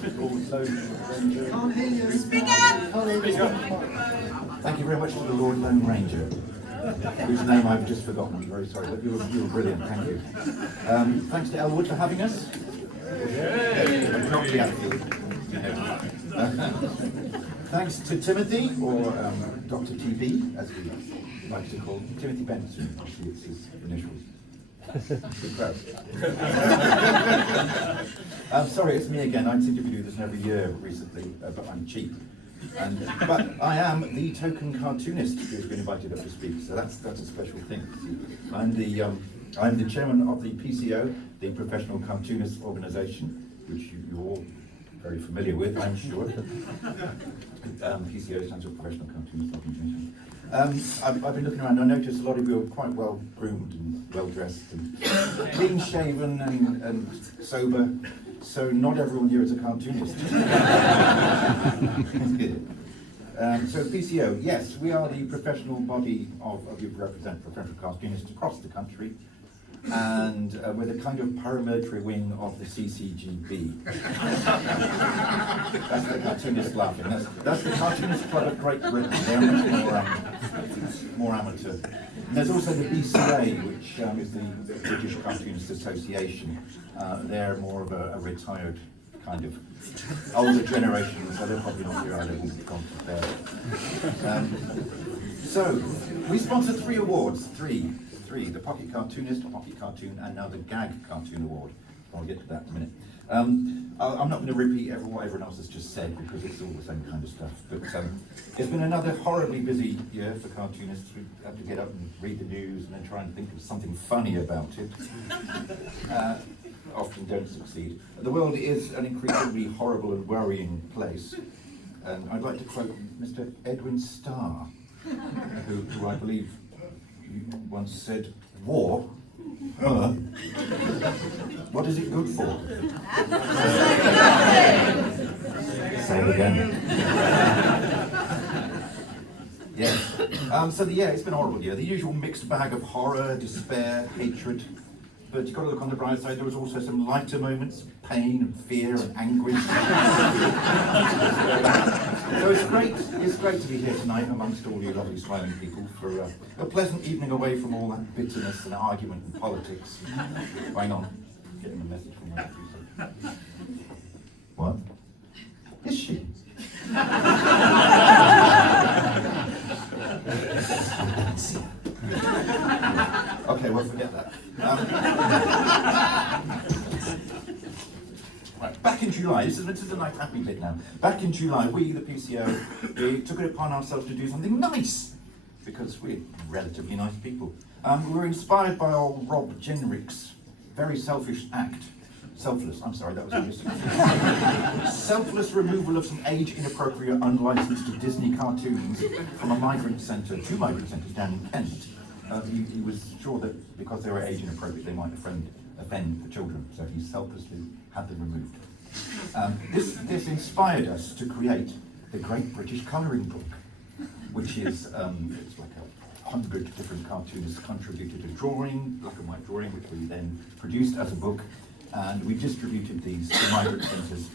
Speak up! Thank you very much to the Lord Lone Ranger, whose name I've just forgotten. I'm very sorry, but you were brilliant. Thank you. Thanks to Ellwood for having us. Not the Atfield. Thanks to Timothy, or Dr. TB, as we like to call him, Timothy Benson. Actually, it's his initials. Good crowd. Sorry, it's me again. I seem to be doing this every year recently, but I'm cheap. But I am the token cartoonist who's been invited up to speak, so that's a special thing. I'm the chairman of the PCO, the Professional Cartoonist Organisation, which you're all very familiar with, I'm sure. PCO stands for Professional Cartoonist Organisation. I've been looking around, and I noticed a lot of you are quite well groomed and well dressed and clean shaven and sober, so not everyone here is a cartoonist. So PCO, yes, we are the professional body of you represent professional cartoonists across the country, and we're the kind of paramilitary wing of the CCGB. That's the cartoonist laughing. That's the Cartoonist Club of Great Britain. They're much more amateur. And there's also the BCA, which is the British Cartoonist Association. They're more of a retired kind of older generation, so they're probably not here either. We've gone to there. So we sponsor 3 awards, three, the Pocket Cartoonist, Pocket Cartoon, and now the Gag Cartoon Award. I'll get to that in a minute. I'm not going to repeat what everyone else has just said because it's all the same kind of stuff. But it's been another horribly busy year for cartoonists. We have to get up and read the news and then try and think of something funny about it. Often don't succeed. The world is an increasingly horrible and worrying place. And I'd like to quote Mr. Edwin Starr, who I believe once said, "War? What is it good for?" Say it again. Yes. It's been a horrible year. The usual mixed bag of horror, despair, hatred. But you've got to look on the bright side. There was also some lighter moments, pain and fear and anguish. So it's great to be here tonight amongst all you lovely smiling people for a pleasant evening away from all that bitterness and argument and politics. Hang on, getting a message from my producer. What? Is she? Okay, well, forget that. Right, back in July, this is a nice happy bit now. Back in July, we, the PCO, we took it upon ourselves to do something nice, because we're relatively nice people. We were inspired by old Rob Jenrick's very selfish act. Selfless selfless removal of some age-inappropriate, unlicensed Disney cartoons from a migrant centre, 2 migrant centres down in Kent. He was sure that because they were age-inappropriate, they might offend the children, so he selflessly had them removed. This inspired us to create the Great British Colouring Book, which is it's like 100 different cartoonists contributed a drawing, black and white drawing, which we then produced as a book. And we distributed these to migrant centres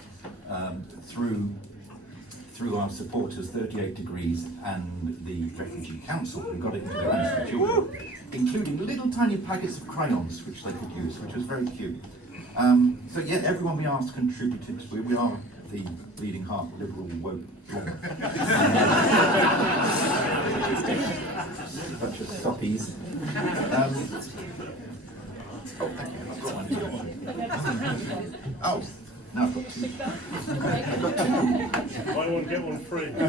through our supporters, 38 Degrees and the Refugee Council. We got it into the hands of children, including little tiny packets of crayons which they could use, which was very cute. So yeah, everyone we asked contributed. We are the bleeding heart liberal woke blog. Bunch of stoppies. Oh, thank you. I've got one here. Oh, no, I've got 2. I've got 2. Buy one, get one free. No.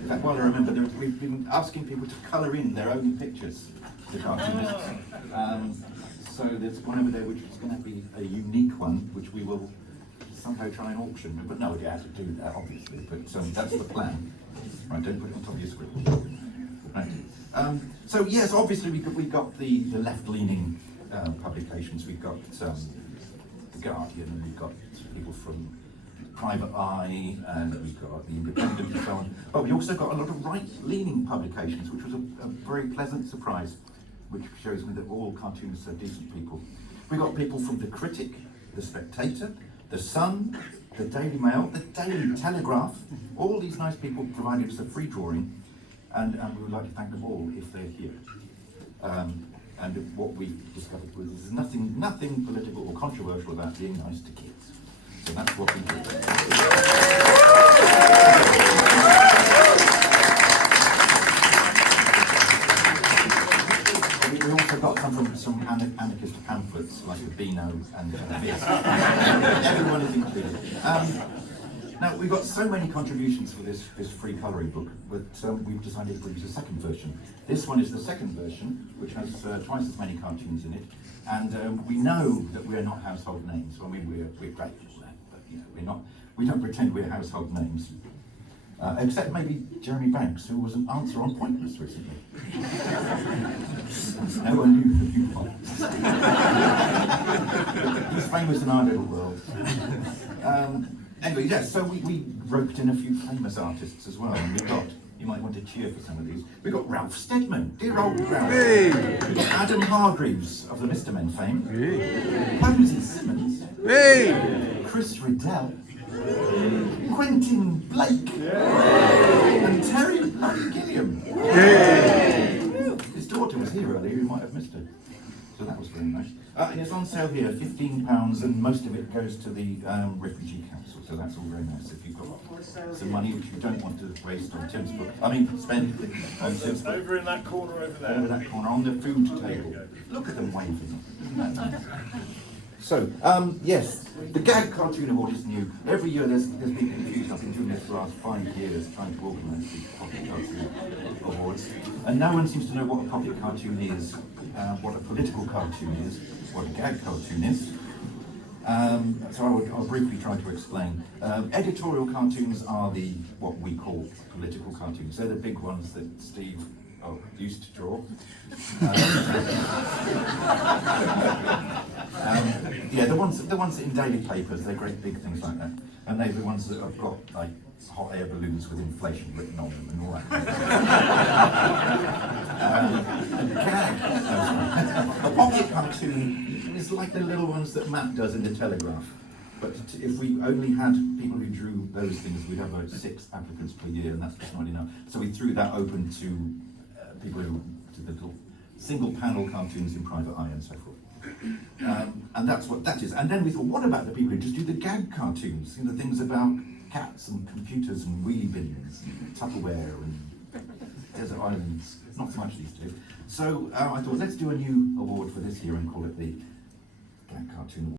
In fact, while I remember, we've been asking people to colour in their own pictures, the cartoonists. So there's one over there which is going to be a unique one, which we will somehow try and auction. We've got no idea how to do that, obviously, but that's the plan. Right, don't put it on top of your script. Right. So yes, obviously we got the left-leaning publications. We've got The Guardian, and we've got people from Private Eye, and we've got The Independent and so on. But we also got a lot of right-leaning publications, which was a very pleasant surprise, which shows me that all cartoonists are decent people. We got people from The Critic, the Spectator, the Sun, the Daily Mail, the Daily Telegraph. All these nice people provided us a free drawing, and we would like to thank them all if they're here. And what we discovered was there's nothing political or controversial about being nice to kids. So that's what we do. We also got some anarchist pamphlets like the Beano and this. Everyone is included. Now, we've got so many contributions for this free colouring book, but we've decided to produce a second version. This one is the second version, which has twice as many cartoons in it, and we know that we're not household names. I mean, we're grateful for that, but you know, we don't pretend we're household names. Except maybe Jeremy Banks, who was an answer on Pointless recently. No one knew who he was. He's famous in our little world. Anyway, yes, so we roped in a few famous artists as well, and we've got, you might want to cheer for some of these, we've got Ralph Steadman, dear old Ralph. Hey. We've got Adam Hargreaves of the Mr. Men fame. Hey. Posey Simmons. Hey. Chris Riddell. Quentin Blake. Yeah. And Terry Gilliam. Yeah. His daughter was here earlier, you might have missed her. So that was very nice. It's on sale here, £15, and most of it goes to the Refugee Council, so that's all very nice. If you've got some money which you don't want to waste on Tim's book, spend on Tim's book. Over in that corner over there. Over that corner, on the food table. Look at them waving. Isn't that nice? So, yes, the Gag Cartoon Award is new. Every year there's been confusion. I've been doing this for the last 5 years, trying to organise the Pocket Cartoon Awards. And no one seems to know what a pocket cartoon is, what a political cartoon is, what a gag cartoon is. So I'll briefly try to explain. Editorial cartoons are what we call political cartoons. They're the big ones that Steve used to draw. Yeah, the ones in daily papers, they're great big things like that. And they're the ones that have got like hot air balloons with inflation written on them and all that kind of stuff. A pocket cartoon is like the little ones that Matt does in the Telegraph. But if we only had people who drew those things, we'd have about 6 applicants per year, and that's just not enough. So we threw that open to people who did the little single panel cartoons in private eye and so forth. And that's what that is. And then we thought, what about the people who just do the gag cartoons? You know, things about cats and computers and wheelie bins and Tupperware and desert islands. Not so much these two. So I thought, let's do a new award for this year and call it the Gag Cartoon Award.